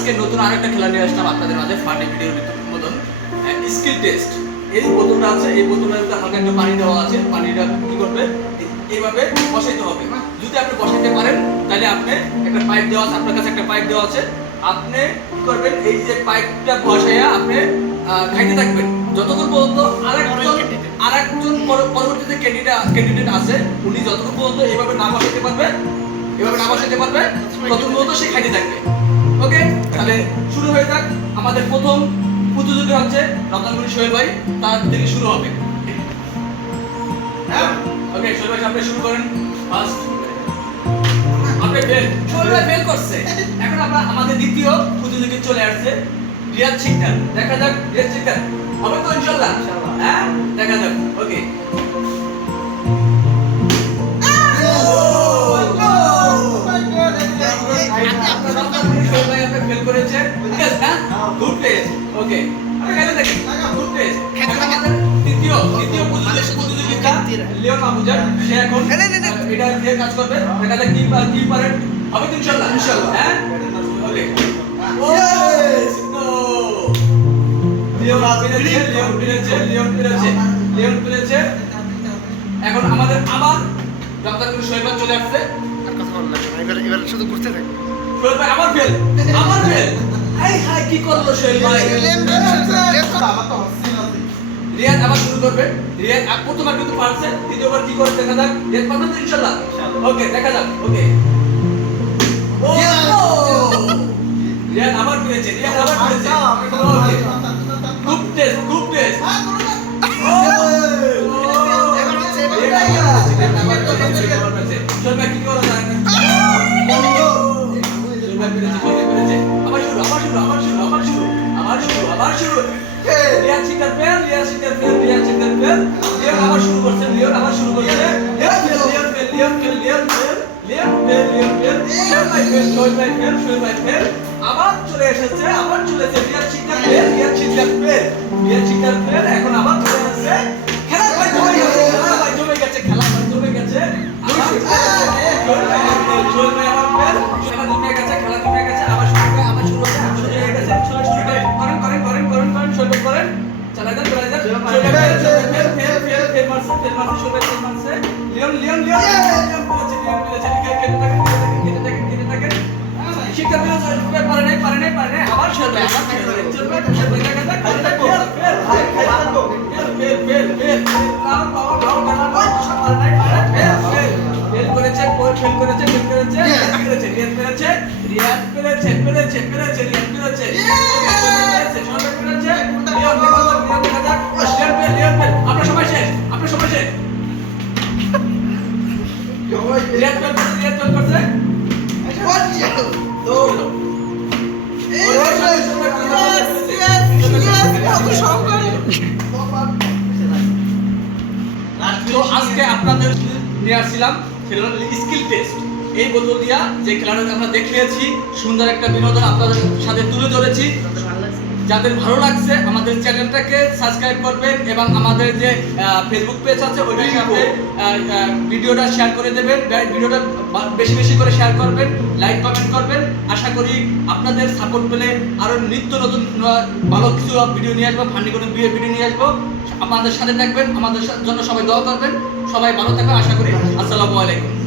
আজকে নতুন আরেকটা খেলা নিয়ে আসলাম আপনাদের মাঝে ফানি ভিডিওর মতন স্কিল টেস্ট এই বোতলটা আছে এই বোতলের মধ্যে হালকা একটা পানি দেওয়া আছে পানিটা কি করবে? এইভাবে বসাইতে হবে। যদি আপনি বসাইতে পারেন তাহলে আপনি একটা পাইপ দেওয়া আছে আপনার কাছে একটা পাইপ দেওয়া আছে। আপনি কি করবেন এই যে পাইপটা বসাইয়া আপনি খাইতে থাকবেন। যতক্ষণ পর্যন্ত আরেকজন আরেকজন পর- পরবর্তীতে ক্যান্ডিডেট ক্যান্ডিডেট আছে উনি যতক্ষণ পর্যন্ত এইভাবে না বসাইতে পারবে এভাবে না বসাইতে পারবে ততক্ষণ পর্যন্ত সে খাইতে থাকবে। ওকে তাহলে শুরু হয়ে যাক। আমাদের প্রথম প্রতিযোগী হচ্ছে রতনগুলি সোহেল ভাই। তার থেকে শুরু হবে। ওকে সোহেল ভাই আপনি শুরু করেন। ফার্স্ট আপনি ফেল সোহেল ভাই ফেল করছে। এখন আমরা আমাদের দ্বিতীয় প্রতিযোগী চলে আসছে। রিয়াজ সিকদার দেখা যাক রিয়াজ সিকদার হবে তো ইনশাআল্লাহ হ্যাঁ? আমাদের তৃতীয় তৃতীয় প্রতিযোগী- প্রতিযোগিতা লিওন মাহমুজার সে এখন এটা দিয়ে কাজ করবে। দেখা যাক কি কি হবে ইনশাআল্লাহ ইনশাআল্লাহ হ্যাঁ? ওকে। এখন আমাদের আবার ডক্টর সোহেব ভাই চলে আসছে। আর কথা বল না এবার এবার শুধু ঘুরতে থাকবে আবার ফেল আবার ফেল হাই হাই কি করল সোহেব ভাই? রিয়াদ আবার শুরু করবে। রিয়াদ প্রথমবার কিন্তু পারছে দ্বিতীয়বার কি করে দেখা যাক। রিয়াদ পারবে তো ইনশাআল্লাহ ওকে দেখা যাক ওকে। ও! রিয়াদ আবার পেরেছে রিয়াদ শুরু আবার শুরু রিয়াজ শিকার ফেল রিয়াজ শিকার ফেল রিয়াজ শিকার ফেল লিওন আবার শুরু করছে লিওন আবার শুরু করছে লিওন ফেল লিওন ফেল লিওন ফেল লিওন ফেল লিওন ফেল লিওন ফেল শোল ভাই ফেল শোল ভাই ফেল শোল ভাই ফেল আবার চলে এসেছে আবার চলে এসেছে রিয়াজ শিকার ফেল রিয়াজ শিকার ফেল রিয়াজ শিকার ফেল রিয়াদ পেরেছে পেরেছে পেরেছে রিয়াদ পেরেছে সবাই পেরেছে আপনাদের নিয়ে আসছিলাম খেলার স্কিল টেস্ট এই বোতল দিয়া যে খেলাটা আমরা দেখিয়েছি, সুন্দর একটা বিনোদন আপনাদের সাথে তুলে ধরেছি। যাদের ভালো লাগছে, আমাদের চ্যানেলটাকে সাবস্ক্রাইব করবেন এবং আমাদের যে ফেসবুক পেজ আছে ওইটাকে আপনি ভিডিওটা শেয়ার করে দেবেন। ভিডিওটা বেশি বেশি করে শেয়ার করবেন লাইক কমেন্ট করবেন। আশা করি আপনাদের সাপোর্ট পেলে আরও নিত্য নতুন ভালো কিছু ভিডিও নিয়ে আসব ফান্ডি কোনো ভিডিও নিয়ে আসব। আমাদের সাথে থাকবেন আমাদের জন্য সবাই দোয়া করবেন। সবাই ভালো থাকবেন আশা করি। আসসালামু আলাইকুম।